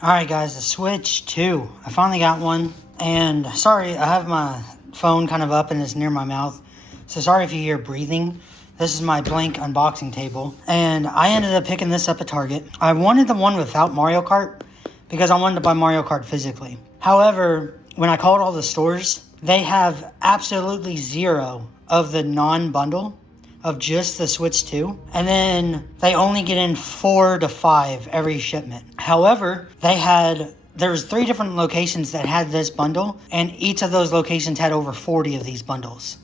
Alright guys, the Switch 2. I finally got one. And sorry, I have my phone kind of up and it's near my mouth. So sorry if you hear breathing. This is my blank unboxing table. And I ended up picking this up at Target. I wanted the one without Mario Kart because I wanted to buy Mario Kart physically. However, when I called all the stores, they have absolutely zero of the non-bundle of just the Switch 2. And then they only get in 4 to 5 every shipment. However, there was 3 different locations that had this bundle, and each of those locations had over 40 of these bundles.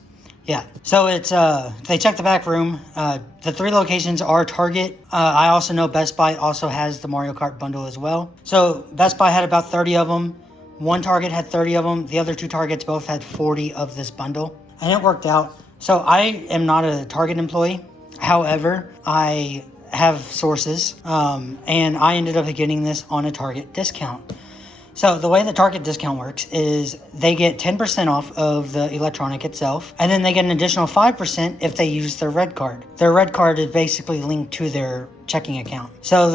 Yeah, so it's, they checked the back room. The 3 locations are Target. I also know Best Buy also has the Mario Kart bundle as well. So Best Buy had about 30 of them. One Target had 30 of them. The other 2 Targets both had 40 of this bundle. And it worked out. So I am not a Target employee. However, I have sources, and I ended up getting this on a Target discount. So the way the Target discount works is they get 10% off of the electronic itself, and then they get an additional 5% if they use their red card. Their red card is basically linked to their checking account. So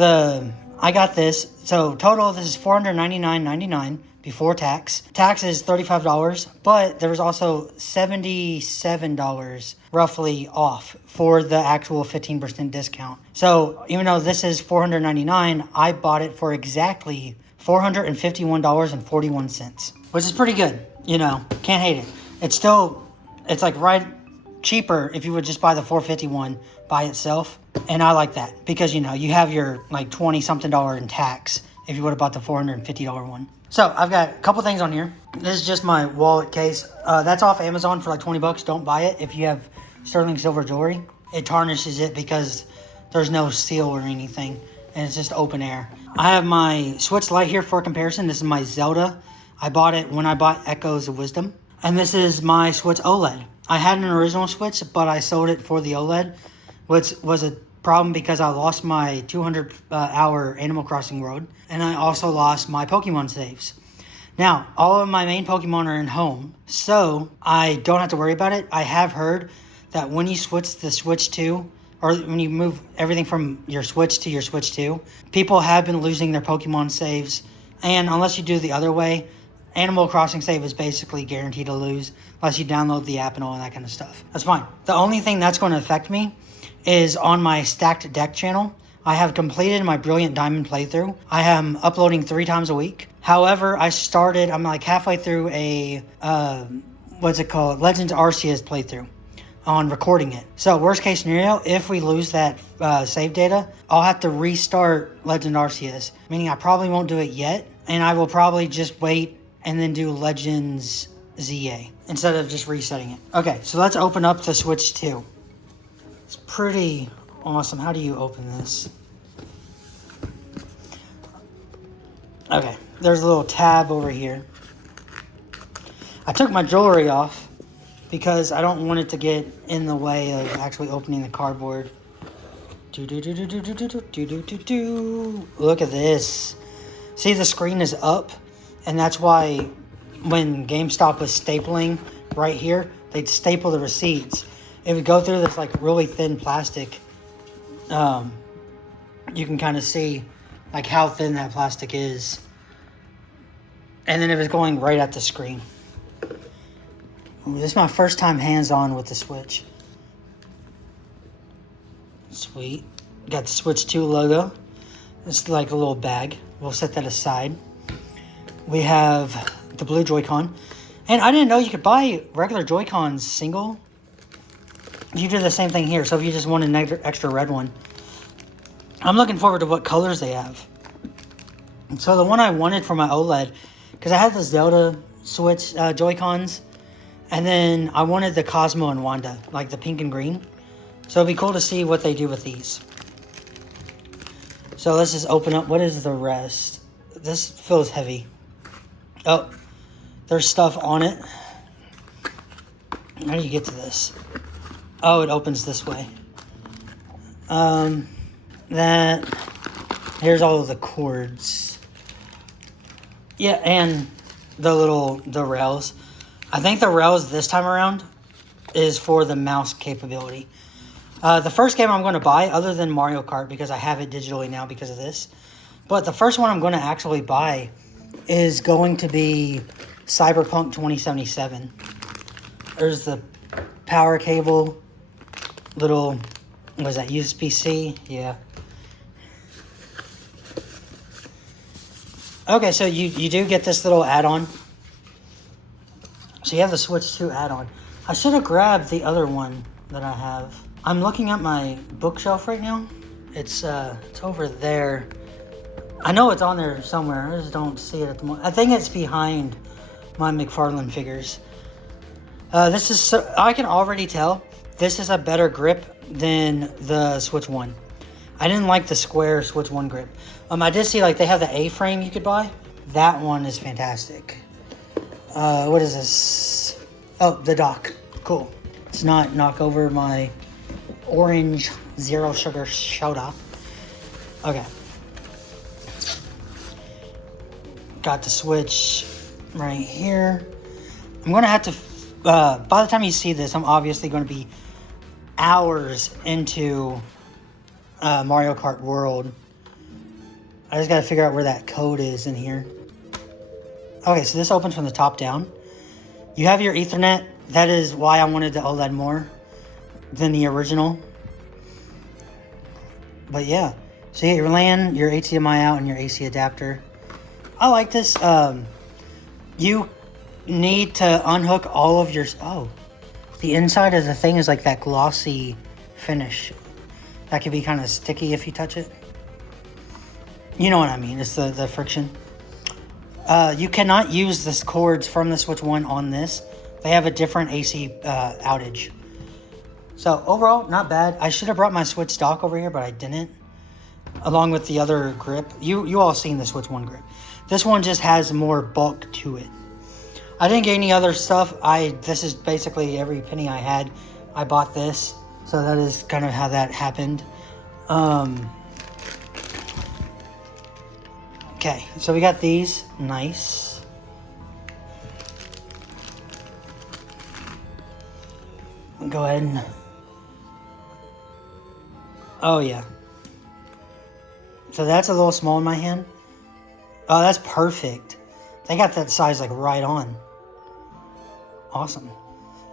I got this. So total, this is $499.99 before tax. Tax is $35, but there was also $77 roughly off for the actual 15% discount. So even though this is $499, I bought it for exactly $451.41, which is pretty good. You know, can't hate it. It's like right cheaper if you would just buy the $451 by itself. And I like that because, you know, you have your like $20 something in tax if you would have bought the $450 one. So I've got a couple things on here. This is just my wallet case. That's off Amazon for like 20 bucks. Don't buy it if you have sterling silver jewelry. It tarnishes it because there's no seal or anything, and it's just open air. I have my Switch Lite here for comparison. This is my Zelda. I bought it when I bought Echoes of Wisdom. And this is my Switch OLED. I had an original Switch, but I sold it for the OLED, which was a problem because I lost my 200-hour Animal Crossing world, and I also lost my Pokemon saves. Now, all of my main Pokemon are in home, so I don't have to worry about it. I have heard that when you switch the Switch 2, or when you move everything from your Switch to your Switch 2, people have been losing their Pokemon saves, and unless you do the other way, Animal Crossing save is basically guaranteed to lose unless you download the app and all that kind of stuff. That's fine. The only thing that's going to affect me is on my Stacked Deck channel. I have completed my Brilliant Diamond playthrough. I am uploading 3 times a week. However, I'm like halfway through a, Legends Arceus playthrough on recording it. So worst case scenario, if we lose that save data, I'll have to restart Legend Arceus, meaning I probably won't do it yet, and I will probably just wait and then do Legends ZA instead of just resetting it. Okay, so let's open up the Switch 2. It's pretty awesome. How do you open this? Okay, there's a little tab over here. I took my jewelry off because I don't want it to get in the way of actually opening the cardboard. Look at this. See, the screen is up, and that's why when GameStop was stapling right here, they'd staple the receipts. It would go through this like really thin plastic. You can kind of see like how thin that plastic is. And then it was going right at the screen. Ooh, this is my first time hands-on with the Switch. Sweet. Got the Switch 2 logo. It's like a little bag. We'll set that aside. We have the blue Joy-Con. And I didn't know you could buy regular Joy-Cons single. You do the same thing here. So if you just want an extra red one. I'm looking forward to what colors they have. So the one I wanted for my OLED, because I had the Zelda Switch Joy-Cons, and then I wanted the Cosmo and Wanda, like the pink and green. So it'd be cool to see what they do with these. So let's just open up. What is the rest? This feels heavy. Oh, there's stuff on it. How do you get to this? Oh, it opens this way. Here's all of the cords. Yeah, and the rails. I think the rails this time around is for the mouse capability. The first game I'm going to buy, other than Mario Kart, because I have it digitally now because of this, But the first one I'm going to actually buy is going to be Cyberpunk 2077. There's the power cable, little, what is that, USB-C? Yeah. Okay, so you do get this little add-on. So you have the Switch 2 add-on. I should have grabbed the other one that I have. I'm looking at my bookshelf right now. It's over there. I know it's on there somewhere. I just don't see it at the moment. I think it's behind my McFarlane figures. This is so, I can already tell this is a better grip than the Switch 1. I didn't like the square Switch 1 grip. I did see like they have the A-frame you could buy. That one is fantastic. What is this? Oh, the dock. Cool. It's not knock over my orange zero sugar soda. Okay. Got the Switch right here. I'm going to have to, by the time you see this, I'm obviously going to be hours into Mario Kart World. I just got to figure out where that code is in here. Okay, so this opens from the top down. You have your Ethernet. That is why I wanted the OLED more than the original. But yeah, so you get your LAN, your HDMI out, and your AC adapter. I like this. You need to unhook all of your... Oh, the inside of the thing is like that glossy finish. That can be kind of sticky if you touch it. You know what I mean. It's the friction. You cannot use the cords from the Switch 1 on this. They have a different AC outage. So overall, not bad. I should have brought my Switch dock over here, but I didn't. Along with the other grip. You all seen the Switch 1 grip. This one just has more bulk to it. I didn't get any other stuff. This is basically every penny I had. I bought this. So that is kind of how that happened. Okay, so we got these. Nice. Go ahead and... Oh, yeah. So that's a little small in my hand. Oh, that's perfect. They got that size like right on. Awesome.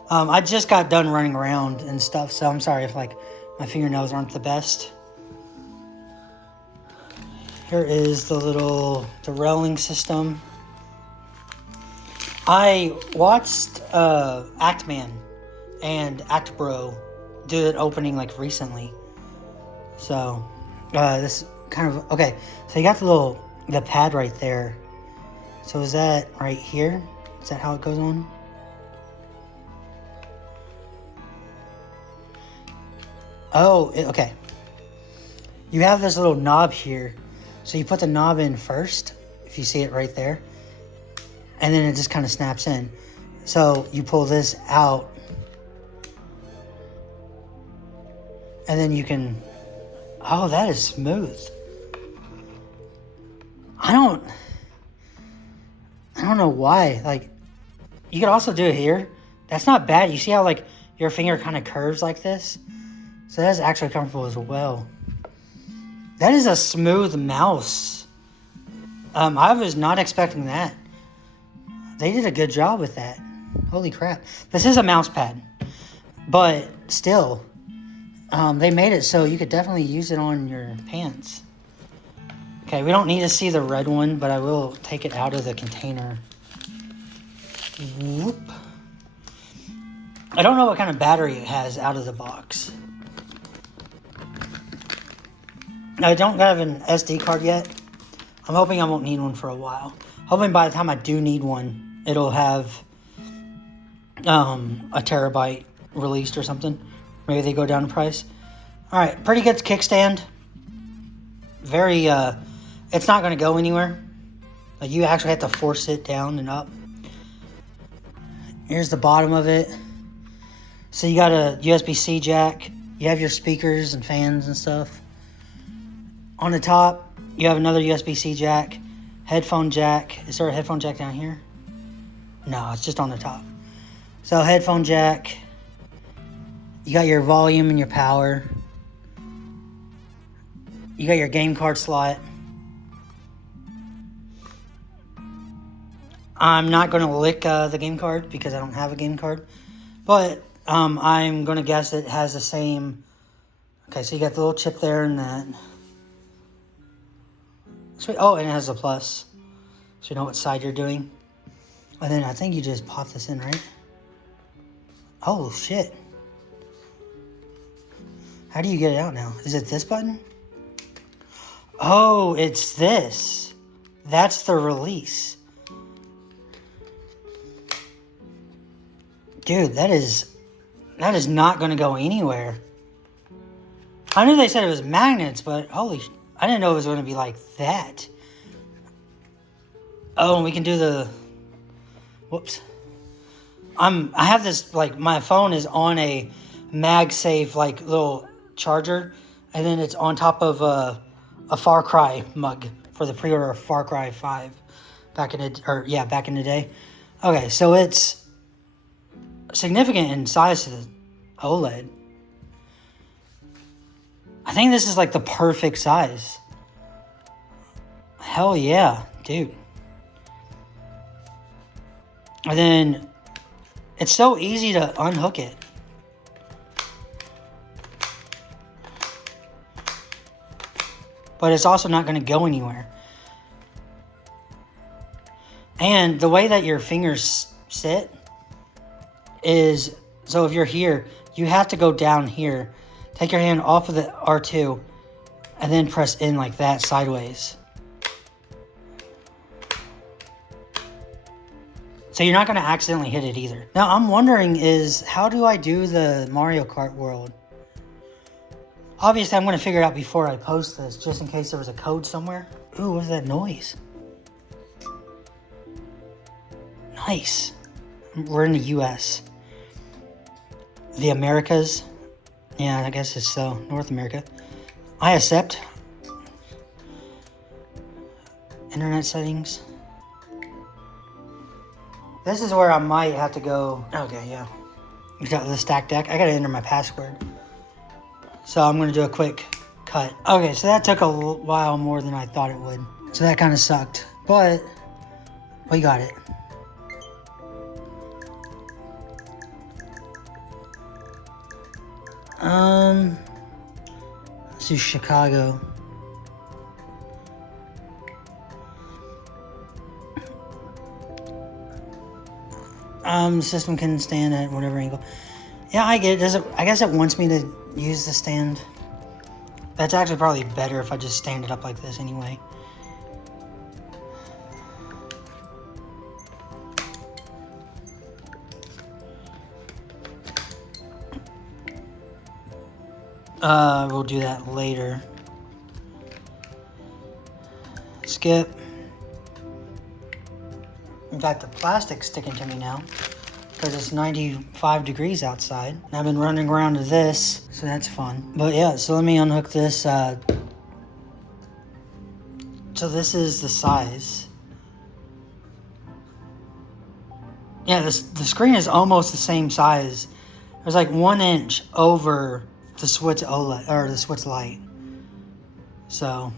I just got done running around and stuff, so I'm sorry if like my fingernails aren't the best. Here is the railing system. I watched Actman and ActBro do an opening like recently. So this kind of okay. So you got the pad right there. So is that right here? Is that how it goes on? Oh, okay. You have this little knob here. So you put the knob in first, if you see it right there. And then it just kind of snaps in. So you pull this out. And then you can... Oh, that is smooth. I don't know why. Like, you could also do it here. That's not bad. You see how, like, your finger kind of curves like this? So that's actually comfortable as well. That is a smooth mouse. I was not expecting that. They did a good job with that. Holy crap. This is a mouse pad. But still, they made it so you could definitely use it on your pants. Okay, we don't need to see the red one, but I will take it out of the container. Whoop. I don't know what kind of battery it has out of the box. I don't have an SD card yet. I'm hoping I won't need one for a while. Hoping by the time I do need one, it'll have a terabyte released or something. Maybe they go down in price. Alright, pretty good kickstand. Very, it's not going to go anywhere. Like, you actually have to force it down and up. Here's the bottom of it. So you got a USB-C jack. You have your speakers and fans and stuff. On the top, you have another USB-C jack, headphone jack. Is there a headphone jack down here? No, it's just on the top. So headphone jack. You got your volume and your power. You got your game card slot. I'm not going to lick the game card because I don't have a game card. But I'm going to guess it has the same... Okay, so you got the little chip there and that. Sweet. Oh, and it has a plus. So you know what side you're doing. And then I think you just pop this in, right? Oh, shit. How do you get it out now? Is it this button? Oh, it's this. That's the release. Dude, that is not going to go anywhere. I knew they said it was magnets, but holy... I didn't know it was going to be like that. Oh, and we can do the... Whoops. I have this, like, my phone is on a MagSafe, like, little charger. And then it's on top of a Far Cry mug for the pre-order of Far Cry 5. Back in the day. Okay, so it's significant in size to the OLED. I think this is like the perfect size. Hell yeah, dude. And then it's so easy to unhook it. But it's also not going to go anywhere. And the way that your fingers sit is, so if you're here, you have to go down here. Take your hand off of the R2 and then press in like that sideways. So you're not going to accidentally hit it either. Now I'm wondering is, how do I do the Mario Kart world? Obviously I'm going to figure it out before I post this, just in case there was a code somewhere. Ooh, what's that noise? Nice. We're in the US. The Americas. Yeah, I guess it's so. North America. I accept. Internet settings. This is where I might have to go. Okay, yeah. We got the stack deck. I gotta enter my password. So I'm gonna do a quick cut. Okay, so that took a while more than I thought it would. So that kind of sucked. But we got it. Let's do Chicago. System can stand at whatever angle. Yeah, I get it. I guess it wants me to use the stand. That's actually probably better if I just stand it up like this anyway. We'll do that later. Skip. In fact, the plastic's sticking to me now because it's 95 degrees outside. And I've been running around to this, so that's fun. But yeah, so let me unhook this. So this is the size. Yeah, the screen is almost the same size. There's like 1 inch over the Switch OLED, or the Switch Lite. So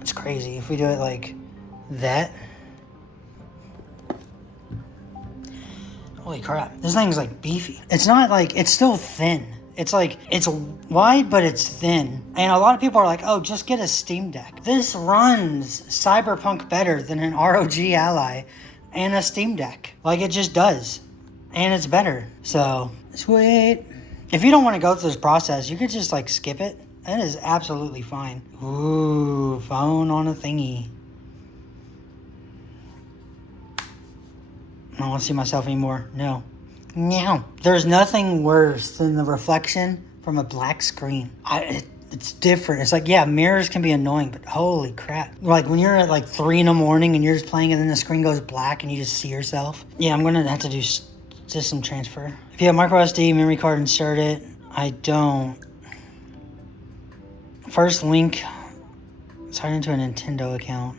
it's crazy. If we do it like that. Holy crap. This thing's like beefy. It's not like, it's still thin. It's like, it's wide, but it's thin. And a lot of people are like, oh, just get a Steam Deck. This runs Cyberpunk better than an ROG Ally and a Steam Deck. Like, it just does. And it's better. So, sweet. If you don't want to go through this process, you could just like skip it. That is absolutely fine. Ooh, phone on a thingy. I don't want to see myself anymore. No. No. There's nothing worse than the reflection from a black screen. It's different. It's like, yeah, mirrors can be annoying, but holy crap. Like when you're at like 3 in the morning and you're just playing and then the screen goes black and you just see yourself. Yeah, I'm going to have to do system transfer. If you have micro SD memory card, insert it. I don't. First link. Sign into a Nintendo account.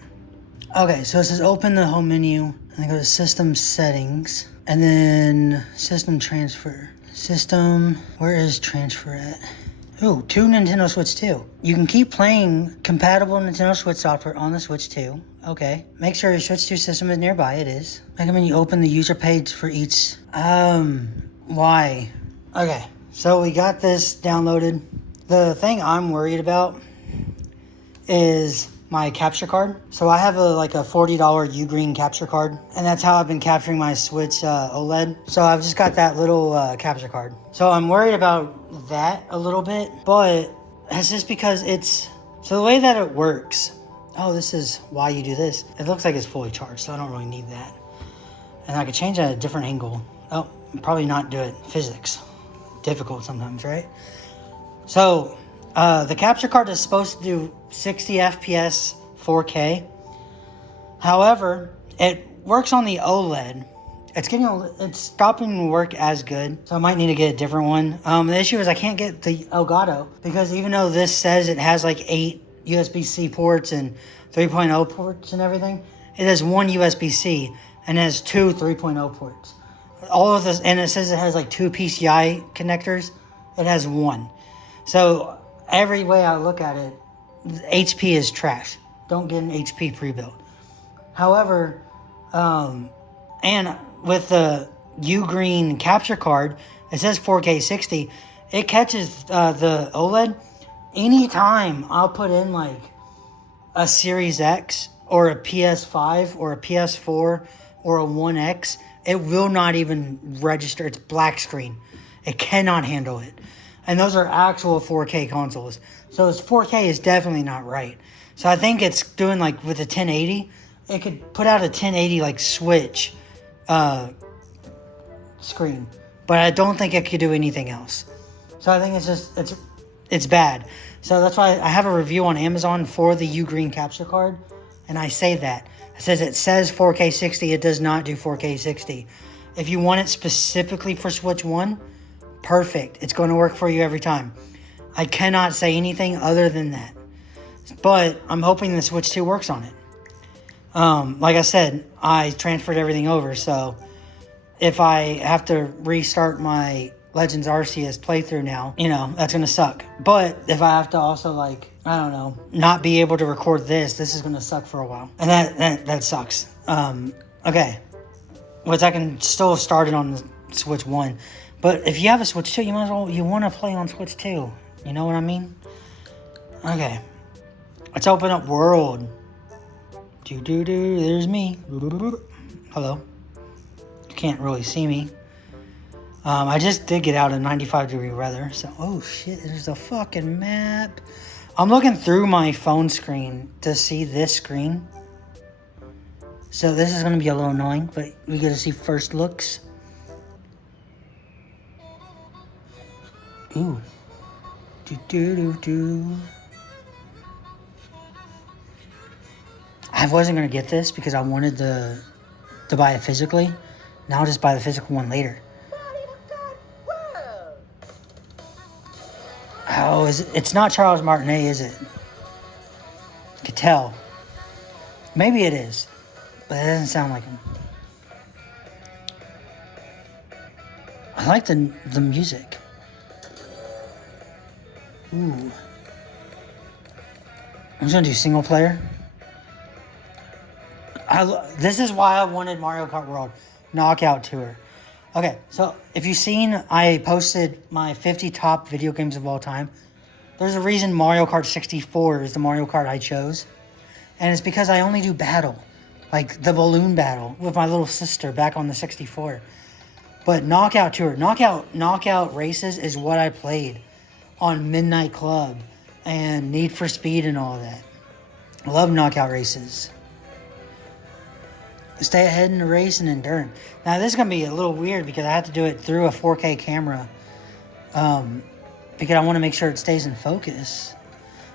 Okay, so it says open the home menu and then go to system settings and then system transfer. System, where is transfer at? Ooh, 2 Nintendo Switch 2. You can keep playing compatible Nintendo Switch software on the Switch 2. Okay. Make sure your Switch 2 system is nearby. It is. Recommend you open the user page for each. Why? Okay. So we got this downloaded. The thing I'm worried about is my capture card. So I have a $40 Ugreen capture card, and that's how I've been capturing my Switch OLED. So I've just got that little capture card. So I'm worried about that a little bit, but that's just because so the way that it works. Oh, this is why you do this. It looks like it's fully charged, so I don't really need that. And I could change that at a different angle. Oh, probably not do it. Physics. Difficult sometimes, right? So the capture card is supposed to do 60 FPS 4K. However, it works on the OLED. It's stopping to work as good, so I might need to get a different one. The issue is I can't get the Elgato because even though this says it has 8 USB-C ports and 3.0 ports and everything, it has 1 USB-C and it has 2 3.0 ports. All of this, and it says it has 2 PCI connectors. It has 1. So every way I look at it, HP is trash. Don't get an HP pre-built. However, and with the Ugreen capture card, it says 4K 60. It catches the OLED. Anytime I'll put in a Series X or a PS5 or a PS4 or a 1X, it will not even register. It's black screen. It cannot handle it. And those are actual 4K consoles. So this 4K is definitely not right. So I think it's doing with a 1080. It could put out a 1080 Switch screen. But I don't think it could do anything else. So I think it's bad. So that's why I have a review on Amazon for the Ugreen capture card. And I say that. It says 4K 60. It does not do 4K 60. If you want it specifically for Switch 1, perfect. It's going to work for you every time. I cannot say anything other than that. But I'm hoping the Switch 2 works on it. Like I said, I transferred everything over. So if I have to restart my Legends Arceus playthrough now, that's going to suck. But if I have to also not be able to record this is going to suck for a while. And that sucks. Okay. Which I can still start it on the Switch 1. But if you have a Switch 2, you want to play on Switch 2. You know what I mean? Okay. Let's open up World. There's me. Hello. You can't really see me. I just did get out of 95-degree weather. So, oh shit, there's a fucking map. I'm looking through my phone screen to see this screen. So this is going to be a little annoying, but we get to see first looks. Ooh. I wasn't going to get this because I wanted to buy it physically. Now I'll just buy the physical one later. Oh, it's not Charles Martinet, is it? You could tell. Maybe it is, but it doesn't sound like him. I like the music. Ooh. I'm just gonna do single player. This is why I wanted Mario Kart World Knockout Tour. Okay, so if you've seen, I posted my 50 top video games of all time. There's a reason Mario Kart 64 is the Mario Kart I chose. And it's because I only do battle. Like the balloon battle with my little sister back on the 64. But Knockout Tour, Knockout Races is what I played on Midnight Club and Need for Speed and all of that. I love Knockout Races. Stay ahead in the race and endurance. Now this is going to be a little weird because I have to do it through a 4K camera. Because I want to make sure it stays in focus.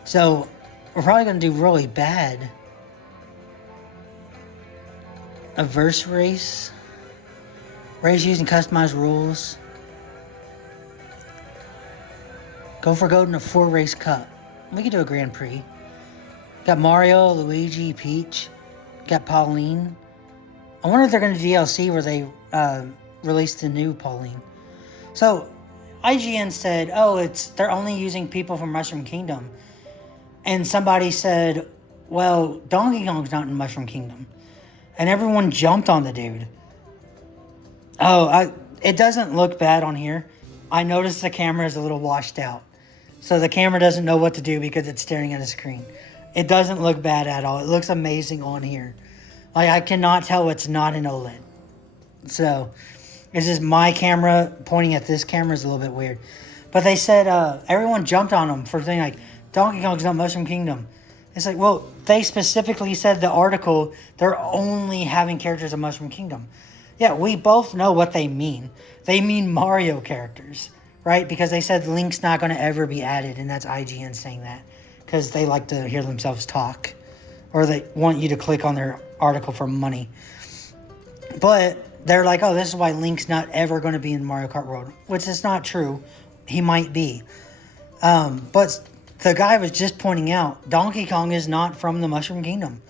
So we're probably going to do really bad. A verse race. Race using customized rules. Go for gold in a 4-race cup. We could do a Grand Prix. Got Mario, Luigi, Peach. Got Pauline. I wonder if they're going to do DLC where they release the new Pauline. So, IGN said, oh, they're only using people from Mushroom Kingdom. And somebody said, well, Donkey Kong's not in Mushroom Kingdom. And everyone jumped on the dude. Oh, it doesn't look bad on here. I noticed the camera is a little washed out. So the camera doesn't know what to do because it's staring at a screen. It doesn't look bad at all. It looks amazing on here. Like, I cannot tell it's not an OLED. So, it's just my camera pointing at this camera is a little bit weird. But they said everyone jumped on them for saying, like, Donkey Kong's not Mushroom Kingdom. It's like, well, they specifically said the article, they're only having characters of Mushroom Kingdom. Yeah, we both know what they mean. They mean Mario characters, right? Because they said Link's not going to ever be added, and that's IGN saying that. Because they like to hear themselves talk. Or they want you to click on their article for money. But they're like, oh, this is why Link's not ever going to be in Mario Kart World. Which is not true. He might be. But the guy was just pointing out, Donkey Kong is not from the Mushroom Kingdom.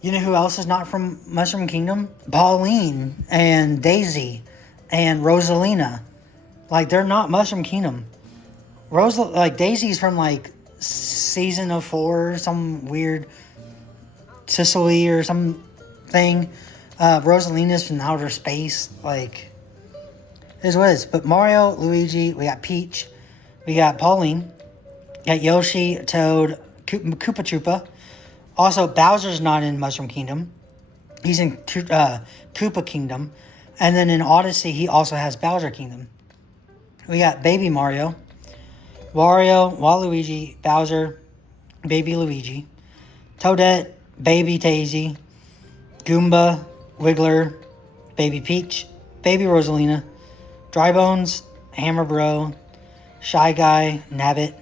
You know who else is not from Mushroom Kingdom? Pauline and Daisy and Rosalina. Like, they're not Mushroom Kingdom. Daisy's from, like, Season of 4, some weird Sicily or something. Rosalina's from outer space. Like, it is what it is. But Mario, Luigi, we got Peach, we got Pauline, we got Yoshi, Toad, Koopa Troopa. Also, Bowser's not in Mushroom Kingdom. He's in Koopa Kingdom. And then in Odyssey, he also has Bowser Kingdom. We got Baby Mario, Wario, Waluigi, Bowser, Baby Luigi, Toadette, Baby Daisy, Goomba, Wiggler, Baby Peach, Baby Rosalina, Drybones, Hammer Bro, Shy Guy, Nabbit,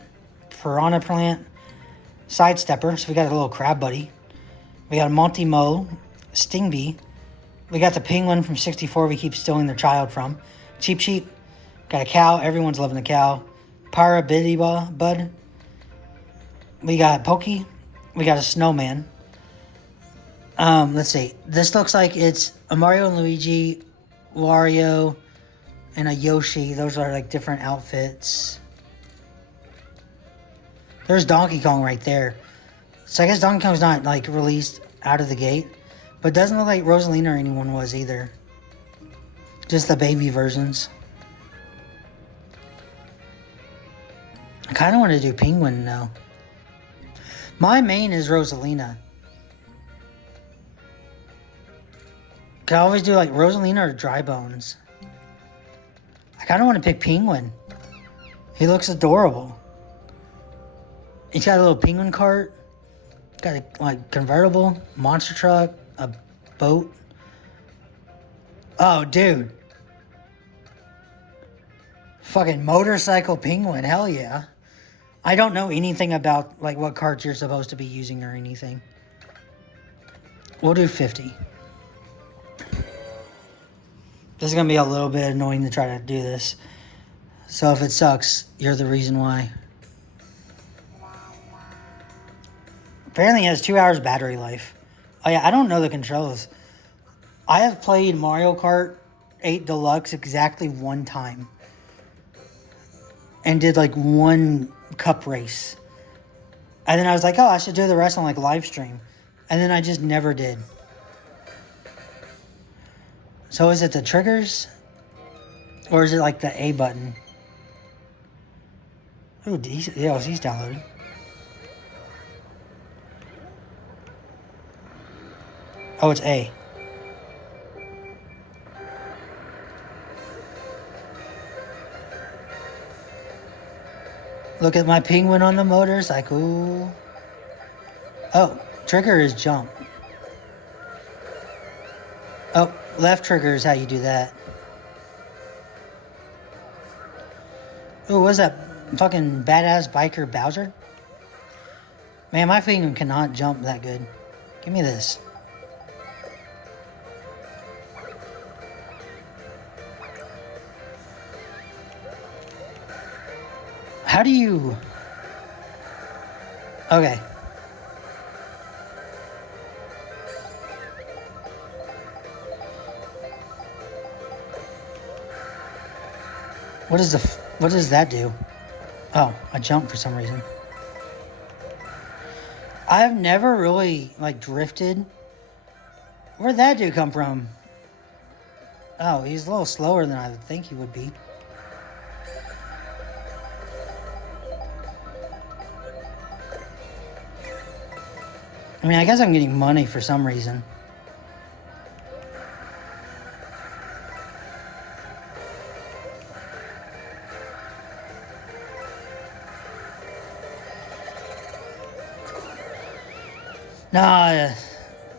Piranha Plant, Sidestepper, so we got a little crab buddy. We got a Monty Mo, Stingbee. We got the penguin from 64 we keep stealing their child from. Cheep Cheep. Got a cow, everyone's loving the cow. Parabiddy Bud. We got Pokey. We got a snowman. Let's see. This looks like it's a Mario and Luigi, Wario, and a Yoshi. Those are like different outfits. There's Donkey Kong right there. So I guess Donkey Kong's not, like, released out of the gate. But it doesn't look like Rosalina or anyone was either. Just the baby versions. I kind of want to do Penguin now. My main is Rosalina. Could I always do, like, Rosalina or Dry Bones? I kind of want to pick Penguin. He looks adorable. He's got a little penguin cart. Got a, like, convertible, monster truck, a boat. Oh, dude. Fucking motorcycle penguin, hell yeah. I don't know anything about, like, what carts you're supposed to be using or anything. We'll do 50. This is going to be a little bit annoying to try to do this. So if it sucks, you're the reason why. Apparently it has 2 hours battery life. Oh yeah, I don't know the controls. I have played Mario Kart 8 Deluxe exactly one time. And did like one cup race. And then I was like, oh, I should do the rest on like Livestream. And then I just never did. So is it the triggers? Or is it like the A button? Oh, he's downloaded. Oh, it's A. Look at my penguin on the motorcycle. Oh, trigger is jump. Oh, left trigger is how you do that. Oh, what's that? Fucking badass biker Bowser? Man, my penguin cannot jump that good. Give me this. How do you... Okay. What is the... What does that do? Oh, I jumped for some reason. I've never really, like, drifted. Where'd that dude come from? Oh, he's a little slower than I would think he would be. I mean, I guess I'm getting money for some reason. Nah,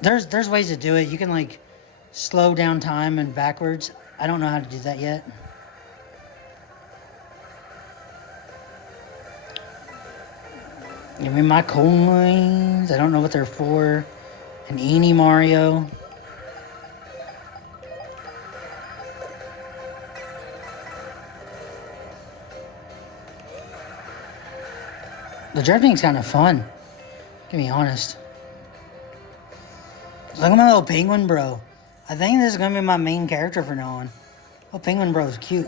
there's ways to do it. You can, like, slow down time and backwards. I don't know how to do that yet. Give me my coins. I don't know what they're for. An Eenie Mario. The drifting's kind of fun. To be honest. Look at my little penguin bro. I think this is going to be my main character from now on. Oh, penguin bro is cute.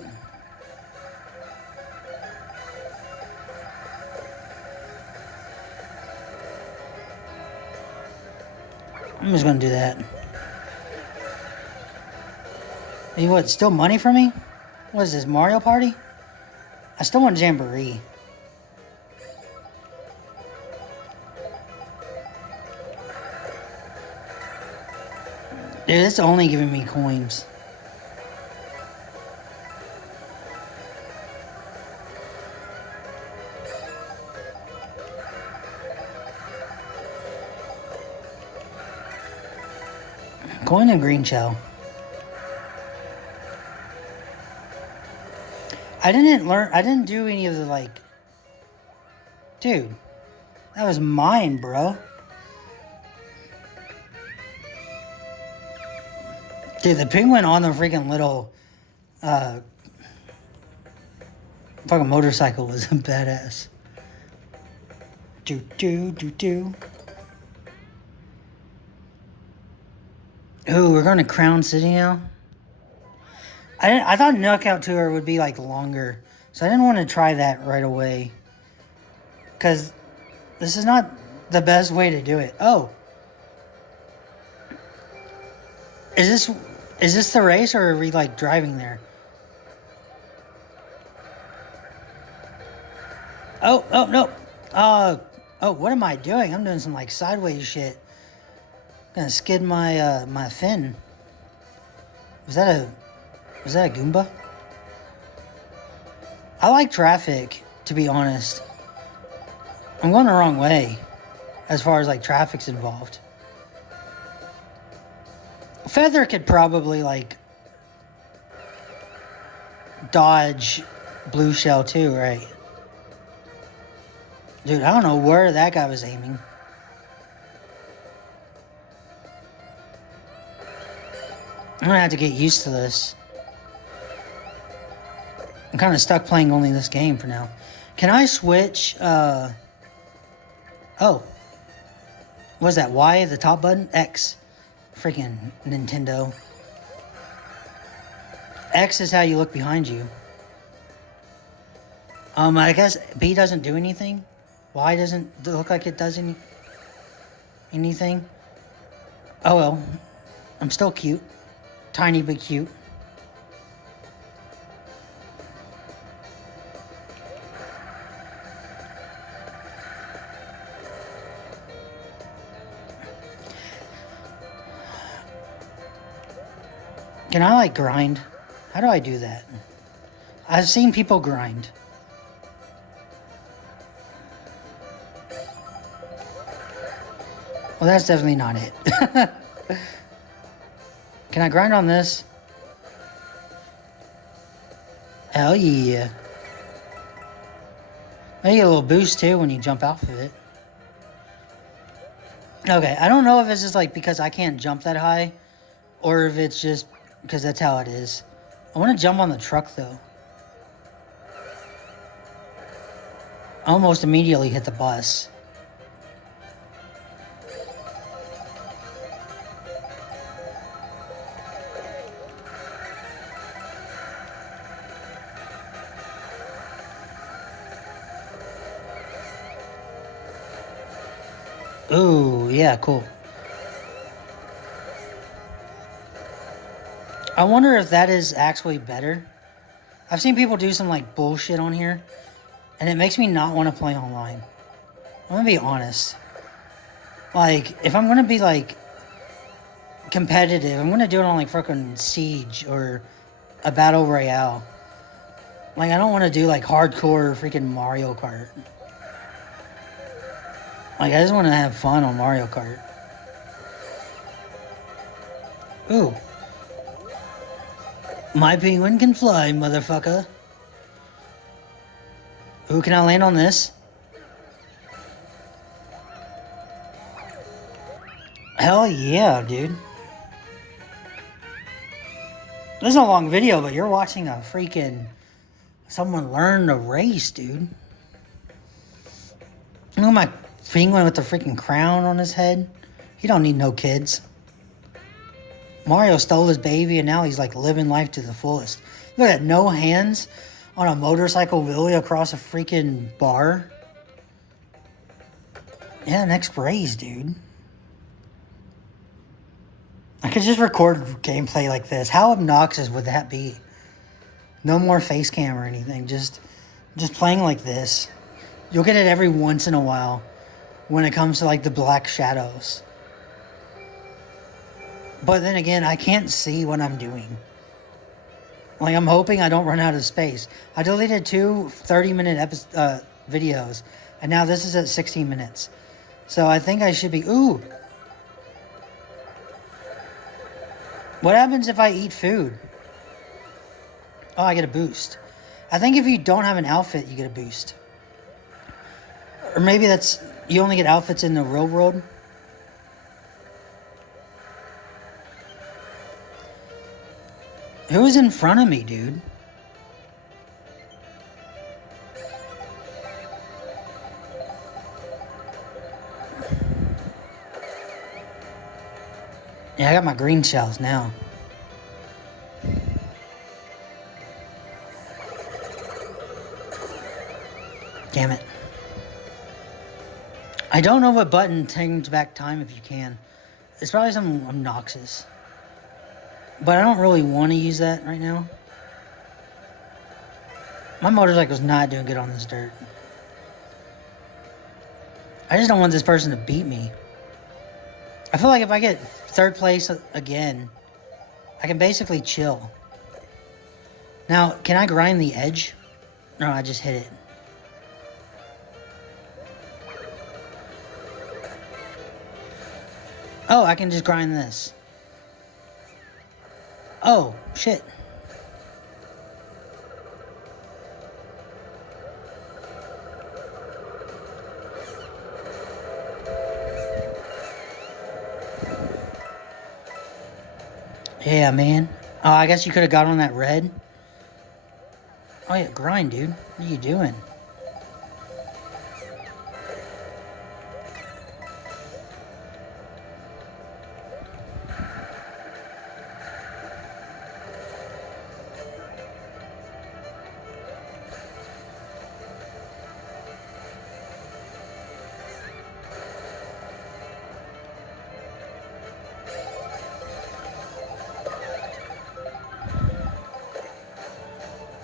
I'm just going to do that. Hey, what, still money for me? What is this, Mario Party? I still want Jamboree. Dude, it's only giving me coins. Coin and green shell. I didn't do any of the, like... Dude, that was mine, bro. Dude, the penguin on the freaking little, fucking motorcycle was badass. Do. Ooh, we're going to Crown City now? I thought Knockout Tour would be, like, longer. So I didn't want to try that right away. Because this is not the best way to do it. Oh. Is this the race, or are we, like, driving there? Oh, no. Oh, what am I doing? I'm doing some, like, sideways shit. Gonna skid my, my fin. Was that a Goomba? I like traffic, to be honest. I'm going the wrong way, as far as, like, traffic's involved. Feather could probably, like, dodge blue shell too, right? Dude, I don't know where that guy was aiming. I'm gonna have to get used to this. I'm kind of stuck playing only this game for now. Can I switch, oh. What is that, Y, the top button? X. Freaking Nintendo. X is how you look behind you. I guess B doesn't do anything. Y doesn't look like it does anything. Oh well. I'm still cute. Tiny but cute. Can I, like, grind? How do I do that? I've seen people grind. Well, that's definitely not it. Can I grind on this? Hell yeah. I get a little boost too when you jump off of it. Okay, I don't know if it's just, like, because I can't jump that high, or if it's just because that's how it is. I want to jump on the truck, though. I almost immediately hit the bus. Ooh, yeah, cool. I wonder if that is actually better. I've seen people do some like bullshit on here, and it makes me not want to play online. I'm gonna be honest. Like, if I'm gonna be like competitive, I'm gonna do it on like fucking Siege or a Battle Royale. Like, I don't want to do like hardcore freaking Mario Kart. Like, I just want to have fun on Mario Kart. Ooh. My penguin can fly, motherfucker. Ooh, can I land on this? Hell yeah, dude. This is a long video, but you're watching a freaking... someone learn to race, dude. Look at my penguin with the freaking crown on his head. He don't need no kids. Mario stole his baby and now he's like living life to the fullest. Look at that, no hands on a motorcycle wheelie across a freaking bar. Yeah, next race, dude. I could just record gameplay like this. How obnoxious would that be? No more face cam or anything. Just playing like this. You'll get it every once in a while when it comes to like the black shadows. But then again, I can't see what I'm doing. Like, I'm hoping I don't run out of space. I deleted 2 30-minute videos, and now this is at 16 minutes. So I think I should be... Ooh! What happens if I eat food? Oh, I get a boost. I think if you don't have an outfit, you get a boost. Or maybe that's... you only get outfits in the real world. Who's in front of me, dude? Yeah, I got my green shells now. Damn it. I don't know what button turns back time if you can. It's probably something obnoxious. But I don't really want to use that right now. My motorcycle's not doing good on this dirt. I just don't want this person to beat me. I feel like if I get 3rd place again, I can basically chill. Now, can I grind the edge? No, I just hit it. Oh, I can just grind this. Oh, shit. Yeah, man. Oh, I guess you could have got on that red. Oh, yeah, grind, dude. What are you doing?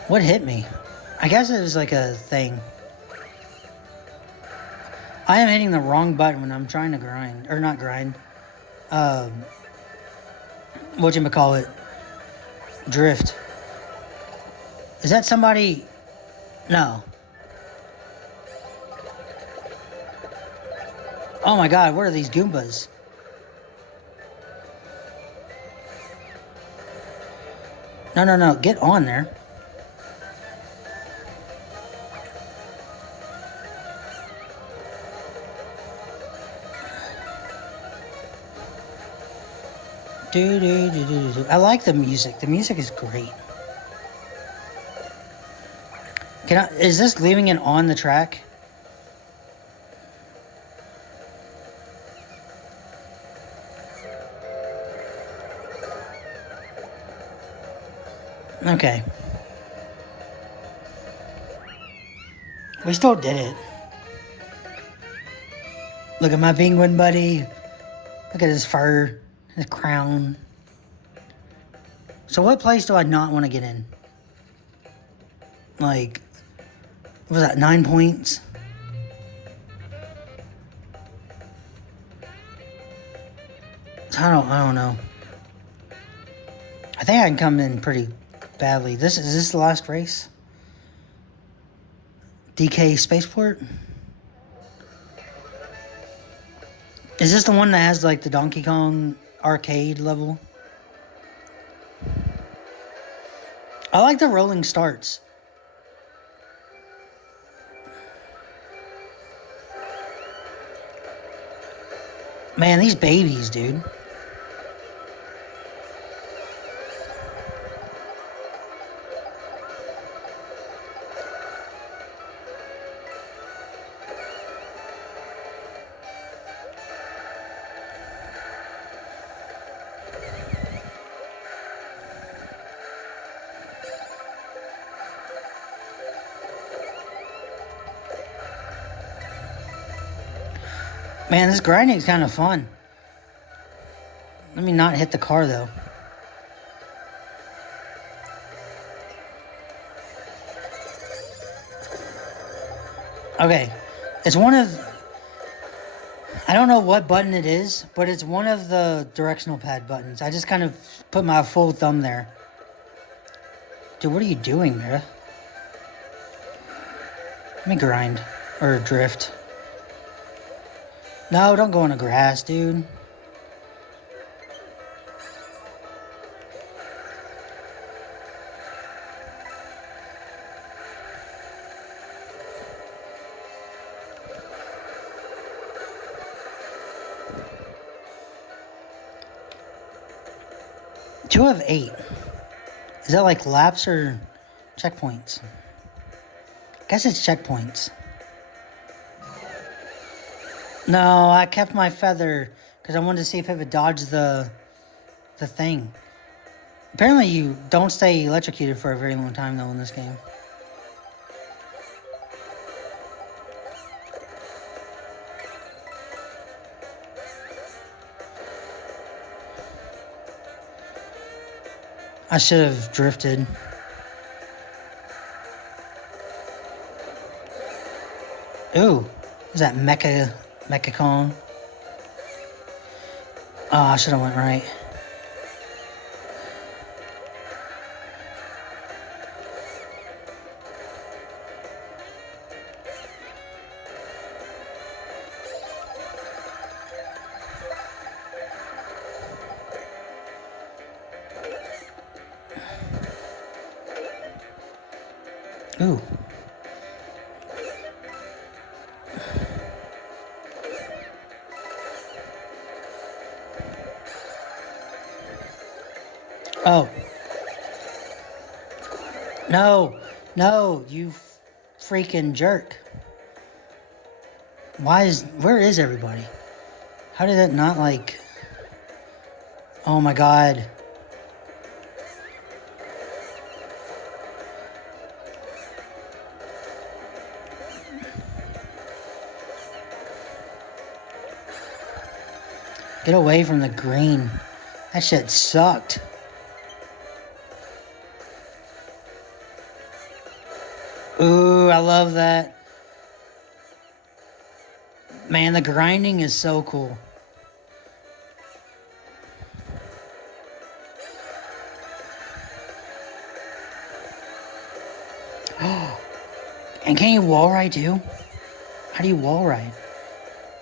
What hit me? I guess it was like a thing. I am hitting the wrong button when I'm trying to grind. Or not grind. Whatchamacallit? Drift. Is that somebody? No. Oh my god, what are these Goombas? No, get on there. I like the music. The music is great. Is this leaving it on the track? Okay. We still did it. Look at my penguin buddy. Look at his fur, his crown. So what place do I not want to get in? Like, what was that, 9 points? I don't know. I think I can come in pretty badly. Is this the last race? DK Spaceport? Is this the one that has like the Donkey Kong arcade level? I like the rolling starts. Man, these babies, dude. Man, this grinding is kind of fun. Let me not hit the car, though. Okay. It's one of... I don't know what button it is, but it's one of the directional pad buttons. I just kind of put my full thumb there. Dude, what are you doing, bruh? Let me grind. Or drift. No, don't go in the grass, dude. Two of 8. Is that like laps or checkpoints? I guess it's checkpoints. No, I kept my feather because I wanted to see if it would dodge the thing. Apparently you don't stay electrocuted for a very long time though in this game. I should have drifted. Ooh, is that Mechacon? Oh, I should have went right. Ooh. Oh. No, you freaking jerk. Where is everybody? How did that not like... Oh my god. Get away from the green. That shit sucked. Ooh, I love that. Man, the grinding is so cool. And can you wall ride too? How do you wall ride?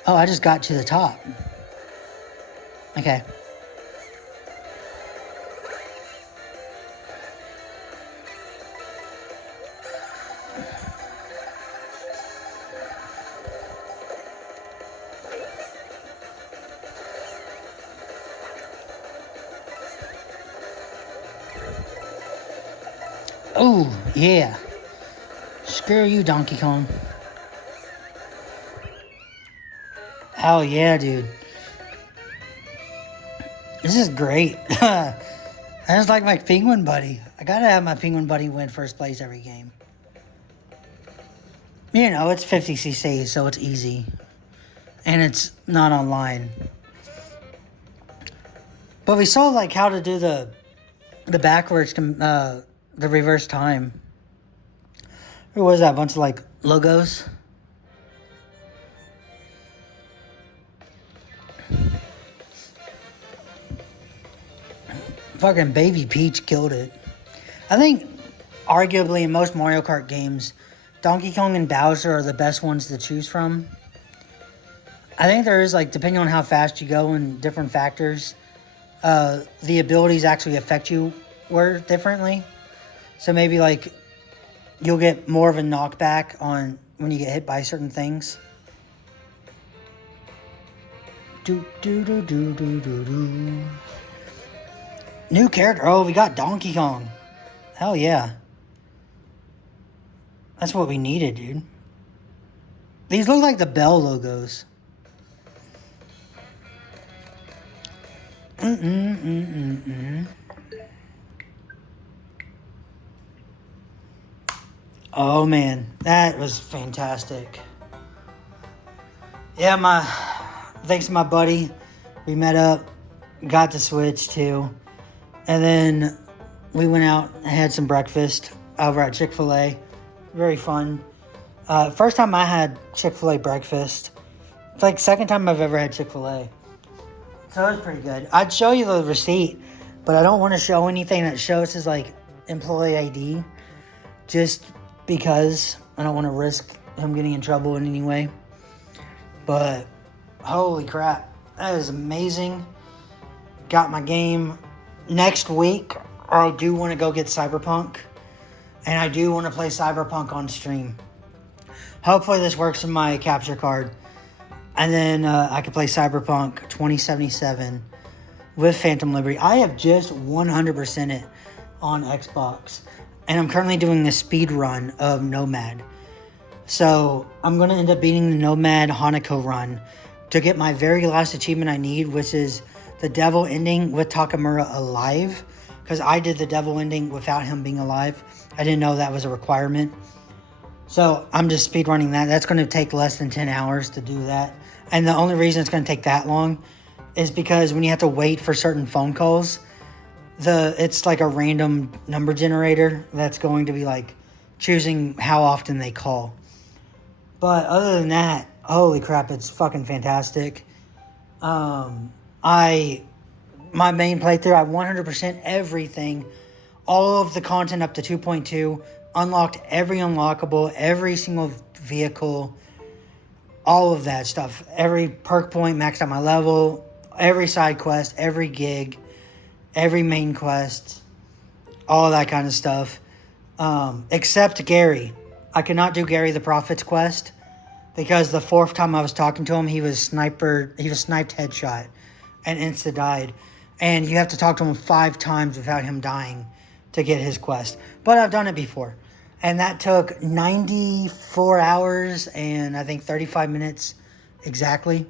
Oh, I just got to the top. Okay. Oh, yeah. Screw you, Donkey Kong. Oh, yeah, dude. This is great. I just like my penguin buddy. I gotta have my penguin buddy win first place every game. You know, it's 50cc, so it's easy. and it's not online. But we saw like how to do the backwards, the reverse time. Or was that? A bunch of like logos. Fucking Baby Peach killed it. I think, arguably, in most Mario Kart games, Donkey Kong and Bowser are the best ones to choose from. I think there is, like, depending on how fast you go and different factors, the abilities actually affect you differently. So maybe, like, you'll get more of a knockback on when you get hit by certain things. Do do do do do do do. New character. Oh, we got Donkey Kong. Hell yeah. That's what we needed, dude. These look like the Bell logos. Oh, man. That was fantastic. Yeah, thanks to my buddy. We met up. Got the Switch, too. And then we went out and had some breakfast over at Chick-fil-A. Very fun. First time I had Chick-fil-A breakfast. It's like second time I've ever had Chick-fil-A. So it was pretty good. I'd show you the receipt, but I don't want to show anything that shows his like employee ID. Just because I don't want to risk him getting in trouble in any way. But holy crap. That is amazing. Got my game. Next week, I do want to go get Cyberpunk. And I do want to play Cyberpunk on stream. Hopefully this works in my capture card. And then I can play Cyberpunk 2077 with Phantom Liberty. I have just 100% it on Xbox. And I'm currently doing the speed run of Nomad. So I'm going to end up beating the Nomad Hanako run to get my very last achievement I need, which is the devil ending with Takamura alive, because I did the devil ending without him being alive. I didn't know that was a requirement. So I'm just speedrunning that. That's going to take less than 10 hours to do that. And the only reason it's going to take that long is because when you have to wait for certain phone calls, it's like a random number generator that's going to be like choosing how often they call. But other than that, holy crap, it's fucking fantastic. My main playthrough, I 100% everything, all of the content up to 2.2, unlocked every unlockable, every single vehicle, all of that stuff. Every perk point, maxed out my level, every side quest, every gig, every main quest, all that kind of stuff. Except Gary. I could not do Gary the Prophet's quest because the fourth time I was talking to him, he was sniped headshot and insta died. And you have to talk to him 5 times without him dying to get his quest. But I've done it before. And that took 94 hours and I think 35 minutes exactly.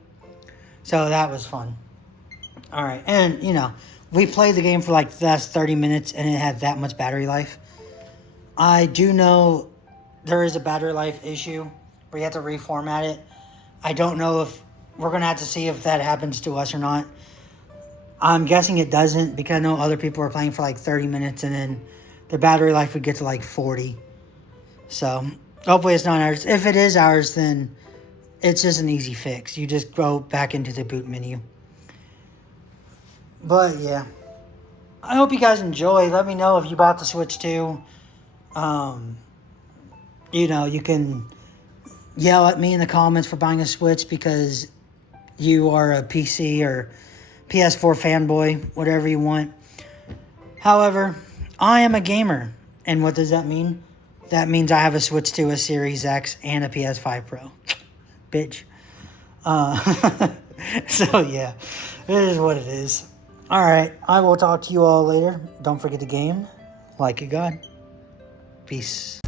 So that was fun. Alright, and you know, we played the game for like the last 30 minutes and it had that much battery life. I do know there is a battery life issue where you have to reformat it. I don't know if we're going to have to see if that happens to us or not. I'm guessing it doesn't because I know other people are playing for like 30 minutes and then their battery life would get to like 40. So hopefully it's not ours. If it is ours, then it's just an easy fix. You just go back into the boot menu. But yeah, I hope you guys enjoy. Let me know if you bought the Switch too. You know, you can yell at me in the comments for buying a Switch because you are a PC or PS4 fanboy, whatever you want. However, I am a gamer. And what does that mean? That means I have a Switch 2, a Series X, and a PS5 Pro. Bitch. So, yeah. It is what it is. Alright, I will talk to you all later. Don't forget to game like a god. Peace.